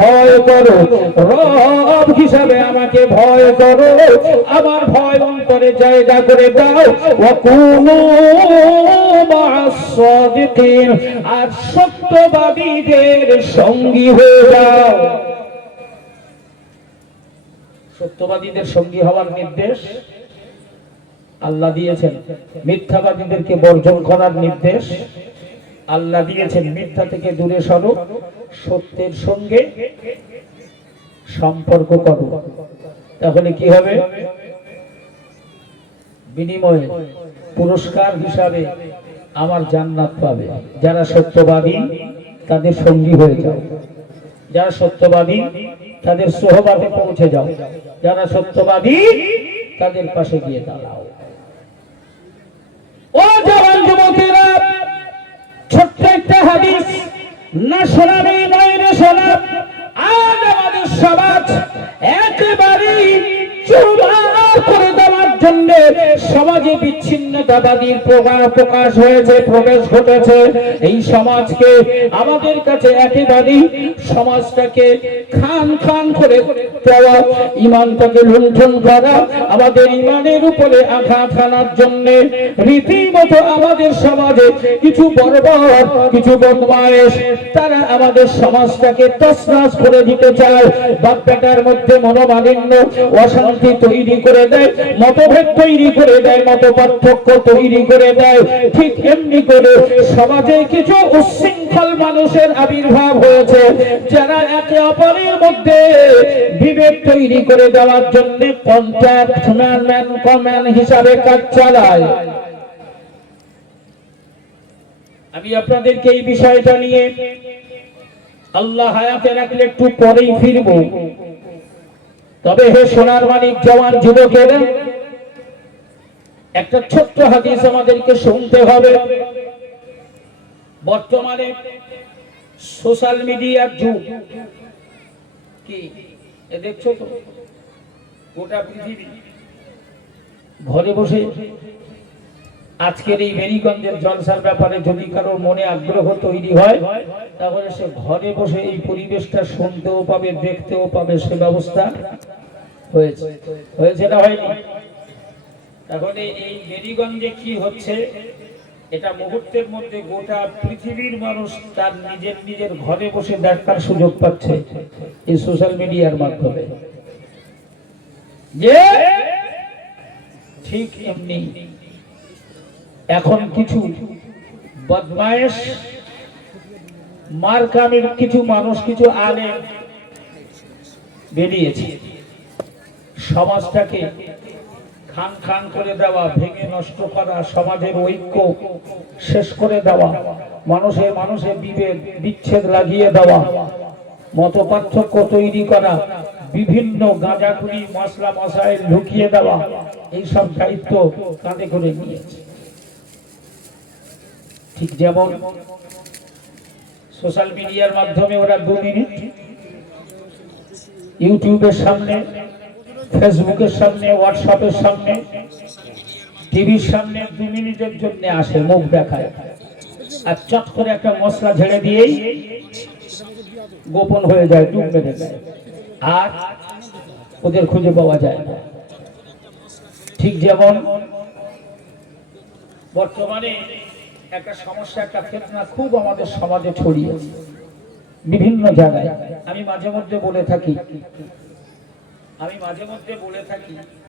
ভয় করো, রব হিসাবে আমাকে ভয় করো, আমার ভয় অন্তরে জায়গা করে দাও। ওয়াকুনু মা'আস সাদিকিন, আর সত্যবাদীদের সঙ্গী হয়ে যাও। সত্যবাদীদের সঙ্গী হওয়ার নির্দেশ আল্লাহ দিয়েছেন, মিথ্যাবাদীদেরকে বর্জন করার নির্দেশ আল্লাহ দিয়েছেন। মিথ্যা থেকে দূরে সরো, সত্যের সঙ্গে সম্পর্ক করো, তাহলে কি হবে? বিনিময়ে পুরস্কার হিসাবে আমার জান্নাত পাবে। যারা সত্যবাদী তাদের সঙ্গী হয়ে যাও, যারা সত্যবাদী তাদের সোহবাতে পৌঁছে যাও, যারা সত্যবাদী তাদের পাশে গিয়ে দাঁড়াও। ও জওয়ান যুবকেরা, ছোট্ট একটা হাদিস না শোনাবে নয় রে শোনা। আজ আমাদের সমাজ একেবারেই চুরমার করে দেওয়ার জন্য সমাজে বিচ্ছিন্নতাবাদীর প্রকাশ হয়েছে, প্রবেশ ঘটেছে। এই সমাজকে আমাদের কাছে একেবারেই সমাজটাকে খান খান করে দেওয়া, ইমানটাকে লুণ্ঠন করা, আমাদের ইমানের উপরে আঘাত হানার জন্য রীতিমতো আমাদের সমাজে কিছু বর্বর, কিছু বদমায়েশ, তারা আমাদের সমাজটাকে তছনছ করে দিতে চায়। বাপ বেটার মধ্যে মনোমালিন্য, অশান্তি তৈরি করে দেয়, মতভেদ তৈরি করে দেয়, মত পার্থক্য তৈরি করে দেয়। ঠিক এমনি করে সমাজে কিছু উচ্ছৃঙ্খল মানুষের আবির্ভাব হয়েছে, যারা একে অপরের মধ্যে বিভেদ তৈরি করে দেওয়ার জন্য কন্ট্রাক্ট ম্যান হিসাবে কাজ চালায়। আমি আপনাদেরকে এই বিষয়টা নিয়ে আল্লাহ হায়াতে রাখলে একটু পরেই ফিরব। তবে হে সোনার মানিক জওয়ান যুবকেরা, একটা ছোট্ট হাদিস আমাদেরকে শুনতে হবে। বর্তমানে সোশ্যাল মিডিয়ার যুগ, কি দেখছো তো, গোটা পৃথিবী ঘরে বসে আজকের এই মেরিগঞ্জের জলসার ব্যাপারে যদি কারোর মনে আগ্রহ তৈরি হয়, তাহলে সে ঘরে বসে এই পরিবেশটা শুনতেও পাবে, দেখতেও পাবে। সে ব্যবস্থা হয়েছে না হয়নি? এখন এই মেরিগঞ্জে কি হচ্ছে, এটা মুহূর্তের মধ্যে গোটা পৃথিবীর মানুষ তার নিজের ঘরে বসে দেখার সুযোগ পাচ্ছে এই সোশ্যাল মিডিয়ার মাধ্যমে। যে ঠিক এমনি এখন কিছু বদমায়েশ মারকামের কিছু মানুষ, কিছু আলেম বেরিয়েছে সমাজটাকে খান খান করে দেওয়া, ভেঙে নষ্ট করা, সমাজের ঐক্য শেষ করে দেওয়া, মানুষের বিভেদ বিচ্ছেদ লাগিয়ে দেওয়া, মত পার্থক্য তৈরি করা, বিভিন্ন গাঁজাখুরি মশলা মশাইল ঢুকিয়ে দেওয়া, এইসব দায়িত্ব কাঁধে করে নিয়েছে। ঠিক যেমন সোশ্যাল মিডিয়ার মাধ্যমে ওরা 2 মিনিট ইউটিউবের সামনে, ফেসবুকের সামনে, হোয়াটসঅ্যাপের সামনে, টিভির সামনে 2 মিনিটের জন্য আসে, মুখ দেখায়, আর চট করে একটা মশলা ঝেড়ে দিয়েই গোপন হয়ে যায়, ডুব মেরে যায়, আর ওদের খুঁজে পাওয়া যায় না। ঠিক যেমন বর্তমানে একটা সমস্যা, একটা ফিতনা খুব আমাদের সমাজে ছড়িয়েছে বিভিন্ন জায়গায়। আমি মাঝে মধ্যে বলে থাকি